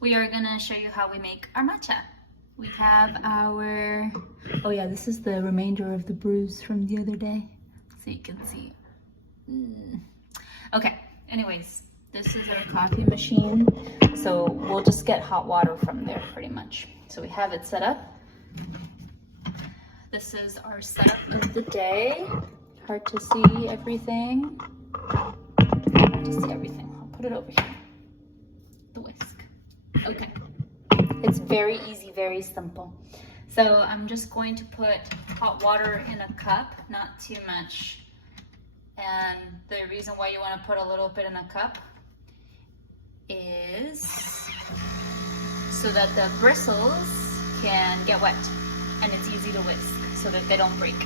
we are gonna show you how we make our matcha. We have our, oh yeah, this is the remainder of the bruise from the other day, so you can see. Okay, anyways, this is our coffee machine, so we'll just get hot water from there pretty much. So we have it set up. This is our setup of the day. Hard to see everything. Hard to see everything. I'll put it over here. The whisk. Okay. It's very easy, very simple. So I'm just going to put hot water in a cup, not too much. And the reason why you want to put a little bit in a cup is so that the bristles can get wet and it's easy to whisk so that they don't break.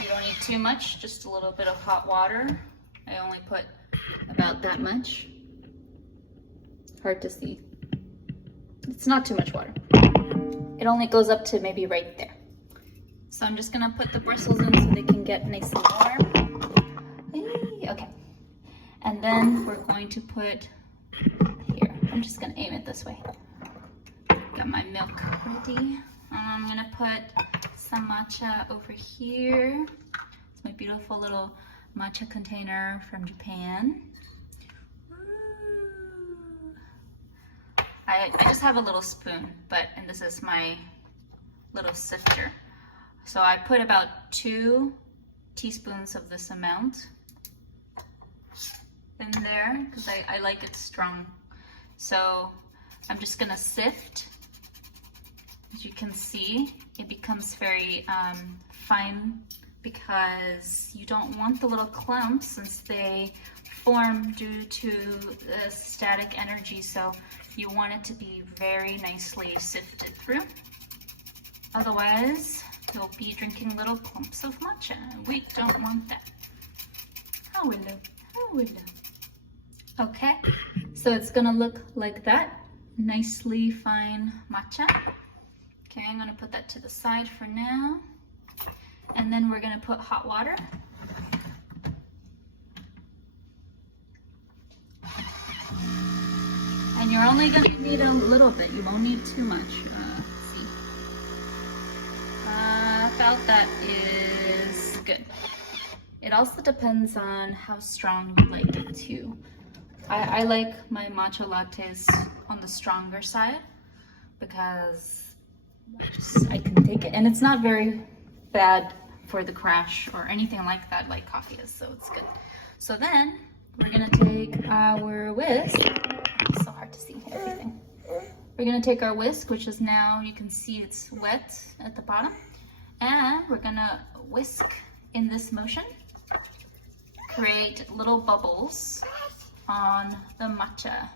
You don't need too much, just a little bit of hot water. I only put about that much. Hard to see. It's not too much water. It only goes up to maybe right there. So I'm just gonna put the bristles in so they can get nice and warm. Okay. And then we're going to put here. I'm just gonna aim it this way. Got my milk ready. I'm gonna put some matcha over here. It's my beautiful little matcha container from Japan. I just have a little spoon, and this is my little sifter. So I put about 2 teaspoons of this amount in there because I like it strong. So I'm just gonna sift. As you can see, it becomes very fine because you don't want the little clumps since they form due to the static energy. So you want it to be very nicely sifted through. Otherwise, you'll be drinking little clumps of matcha. We don't want that. How will it? How will it? Okay, so it's gonna look like that. Nicely fine matcha. Okay, I'm gonna put that to the side for now. And then we're gonna put hot water. And you're only gonna need a little bit. You won't need too much. See. About that is good. It also depends on how strong you like it too. I like my matcha lattes on the stronger side because I can take it. And it's not very bad for the crash or anything like that like coffee is, so it's good. So then we're gonna take our whisk. It's so hard to see everything. We're gonna take our whisk, which is now, you can see it's wet at the bottom. And we're gonna whisk in this motion, create little bubbles on the matcha.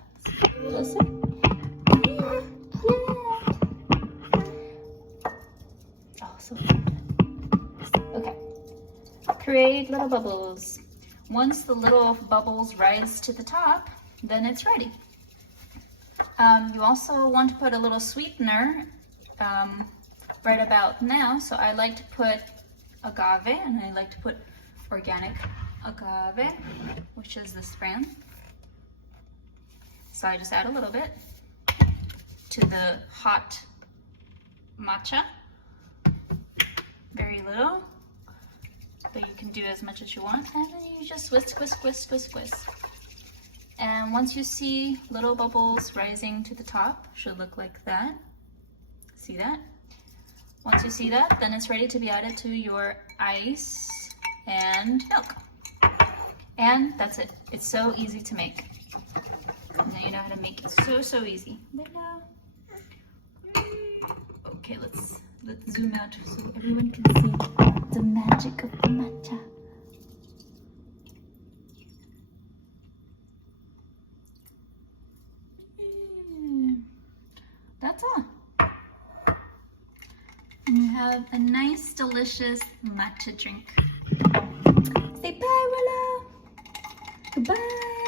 Listen. Oh, so good. Okay. Create little bubbles. Once the little bubbles rise to the top, then it's ready. You also want to put a little sweetener right about now. So I like to put agave, and I like to put organic agave, which is this brand. So I just add a little bit to the hot matcha. Very little, but you can do as much as you want. And then you just whisk, whisk, whisk, whisk, whisk. And once you see little bubbles rising to the top, should look like that. See that? Once you see that, then it's ready to be added to your ice and milk. And that's it. It's so easy to make. And now you know how to make it so easy. Okay, let's zoom out so everyone can see the magic of the matcha. That's all. And you have a nice, delicious matcha drink. Say bye, Willow. Goodbye.